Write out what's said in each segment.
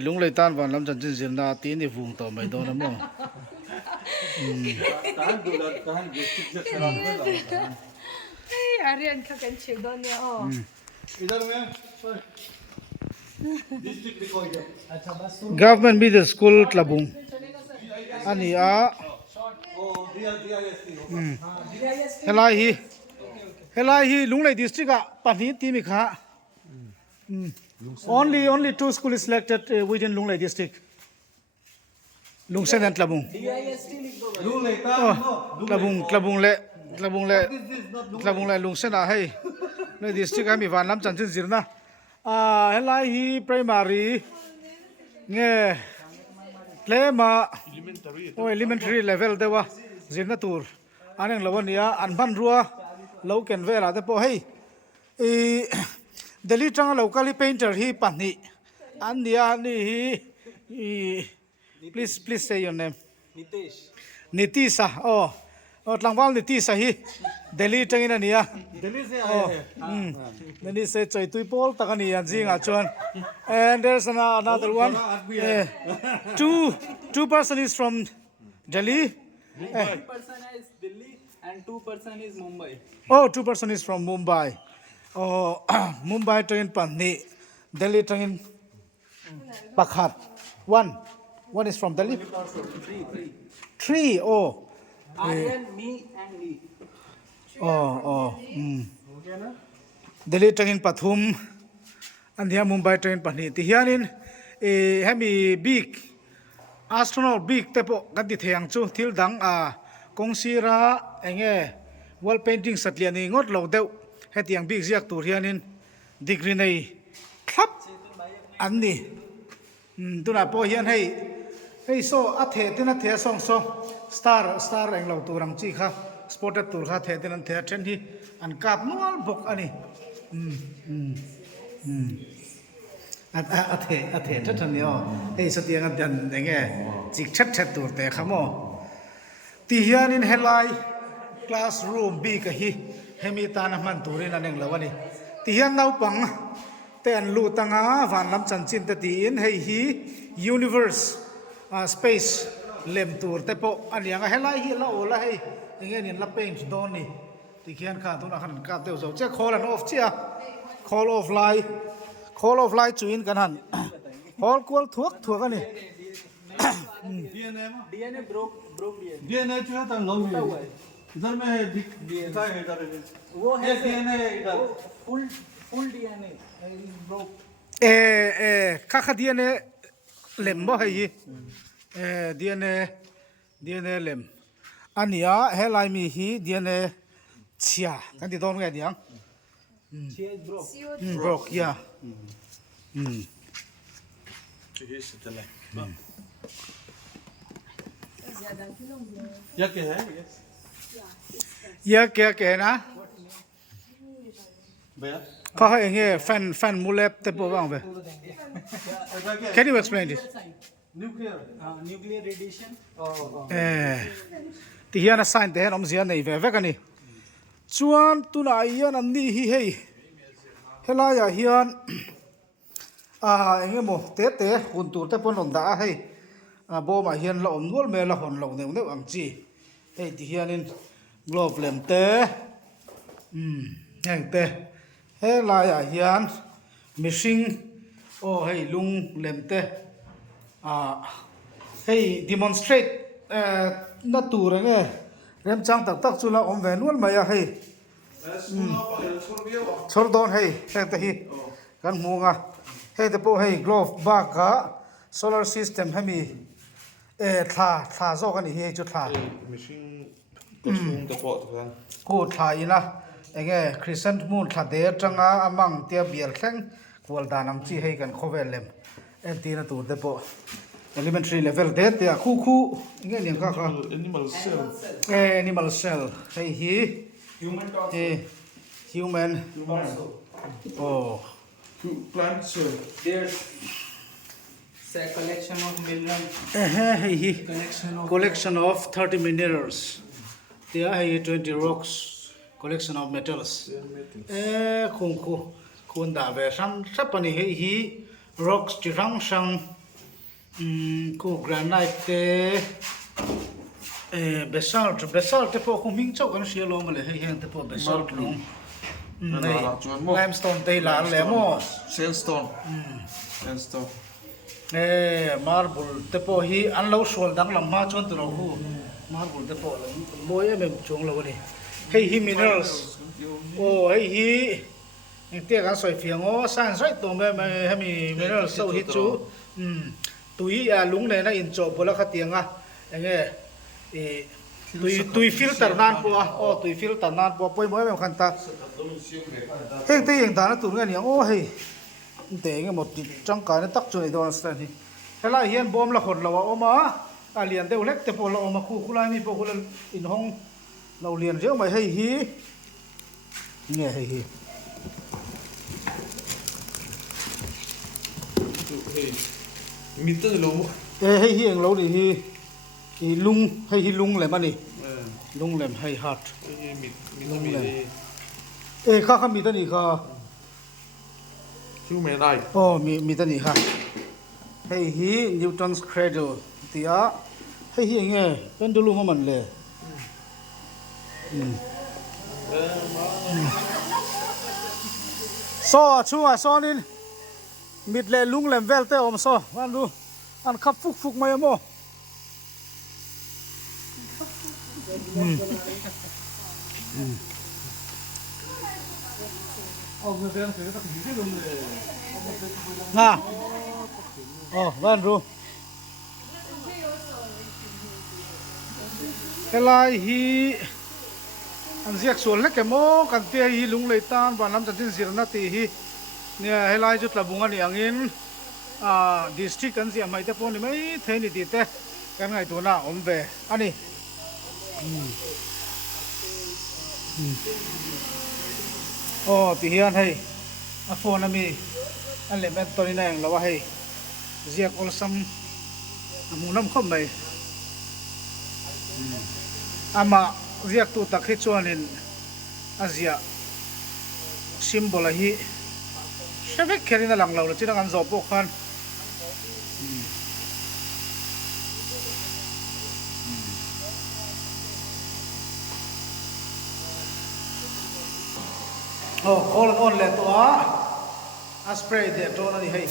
lung lei tan van lam chan chin zirna ti ni vung to mai do na mo Hey, Aryan ka kan chedon ya oh. इधर में डिस्ट्रिक्ट लिखो ये अच्छा बस government middle school Tlabung ani a O DIST helai hi lung lei district a pani ti mi kha only two schools is selected within lung lei district lung sen and Tlabung लू लेता Tlabung le lung sen a hei le district a mi van lam chan chin zirna helai hi primary nge plema elementary level dewa zirna tur aneng lawania anban ruwa loken vela te po hei Delhi tang locally painter hi pani ania ni hi please say your name Nitish oh tlangwal Nitish hi Delhi tang ina nia Delhi से आए हैं Delhi se choi tui pol takani yan jinga chuan and there's another one two person is from Delhi 1 person is Delhi and 2 person is Mumbai. oh 2 person is from Mumbai oh Mumbai train pani Delhi train pakhat one is from Delhi 3 oh Aryan, me and me. Delhi train pathum andia Mumbai train pani ti hianin hemi big astronomer big tepo ganti theyang chu thil dang a kongsira enge wall painting satliani ngot lo deuh hetiang big ziak tur hianin degree nei thap anni tuna po hian hei so a the tin a the song so star eng lo turang chi kha spotted tur kha the tin an the then hi an kap nual bok ani a the thathan yo hei satiang an dan enge chik chat tur te khamo ti hianin helai classroom bi ka hi hemi tan man turin aneng lawani ti hian naupang te an lu tanga van lam chan chin te ti in hei hi universe space lem tur te po anianga helai hi la ola hei ingen in la paint don ni ti khian kha tu na khan ka teu zo che call and off chia call off light chu in kan han hol kwal thuak ani DNA broke DNA. DNA जो है तो लो है इधर में दिखा है इधर वो है डीएनए इधर full DNA is broke. kha DNA lem bo hei DNA lem ania helai mi hi DNA chia kan ti don nge diang She is broke. broke yeah या क्या है ya ke na भैया kha ha nge fan mulep te po bang be can you explain this nuclear Nuclear radiation. ti hian a sign te hen om zia nei ve kani chuan tuna hian an ni hi hei helai a hian enge mo te hun tur te pon on da hei bo ma hian la om nual me la hon lo neu ang chi hei ti hianin glove lem te heng te helai a hian mishing hei lung lem te hei demonstrate na tur nge rem chang tak chu la om ve nual mai a hei chhor don hei te hi kan hmunga hei te po hei glove bag ka solar system hemi thla zo kan hi hei chu thla machine kachung ta pot kan ku thla ina enge crescent moon thla de tanga amang tia bial thleng kwal danam chi hei kan khovel lem en tina tur te po elementary level de tia khu nge niam ka kha animal cell animal cell hei hi Human torso. human oh plant cell There's a collection of minerals. hei hi Collection of collection of 30 minerals there are 20 rocks collection of metals khung da ve sang sapani hei hi rocks chi rang sang Cô granite te basalt te po khung ming chok kan sia lo ma le hei heng te po basalt long limestone te la le mo Sandstone. Sandstone. marble te po hi an lo sol dang lam ma chon tu ro hu marble te po boy em chung lo ni hei hi minerals hei hi tia kan soi phiang san soi to me he mi minerals so hi chu tui lung ne na in cho bola khatianga enge tui filter nan po tui filter nan po poi moi me khan ta heng te yeng ta na tu nga ni hei te nge một trong cái nó tắc cho này đâu là gì thế là hiện bom là hột lẩu oma liền đều lek te po lẩu mà khu lai mi po khu in hong lẩu liền riêng mày hay hi nghe hay hi Hey. Mít tới lâu. hay hi anh lẩu đi hi lung hay hi lung lại mà đi lung làm hay hạt Mít khác mi ta đi khác Chú mẹ này. mi ta đi khác hay hi Newton's cradle tia hay hi nghe pendulum mà mình lệ so chua so nín mít lệ lung làm vel te om so anh du anh khắp phúc mày mo nga van ru helai hi an ziak sual lek emo kan te hi lung lei tan ban lam chanchin zirna ti hi ne helai chu Tlabungah ni angin district kan zia mai te pon ni mai the ni ti te kan ngai tu na om ve ani ti hian hei a phone ami an le met to ni na ang lawa hei ziak ol sam amunam khom mai ama ziak tu tak hi chuanin azia symbol hi shavek kherina lang lo china kan zo po khan all on le to a spray de to na ni hei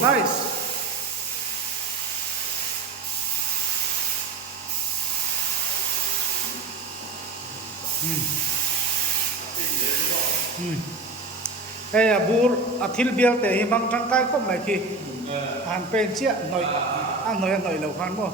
nice hey bur athil bial te hi mang tang kai khom mai ki an pen chia noi lo khan mo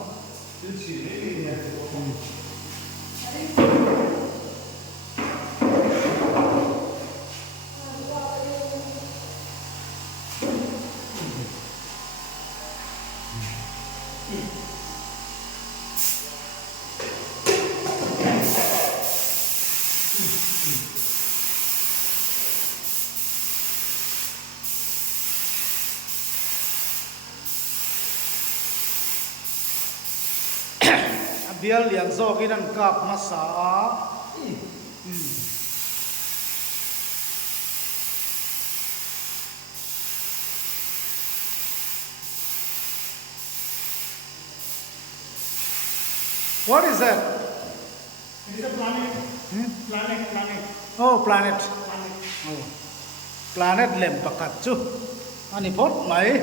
bial lian zo ki nan kap ma sa What is that? It is a planet. Planet. Oh, planet. Planet lem pakat chu. Ani pot mai.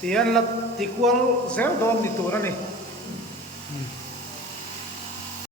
Tiyan lat tikwal zel dom ni tura ni.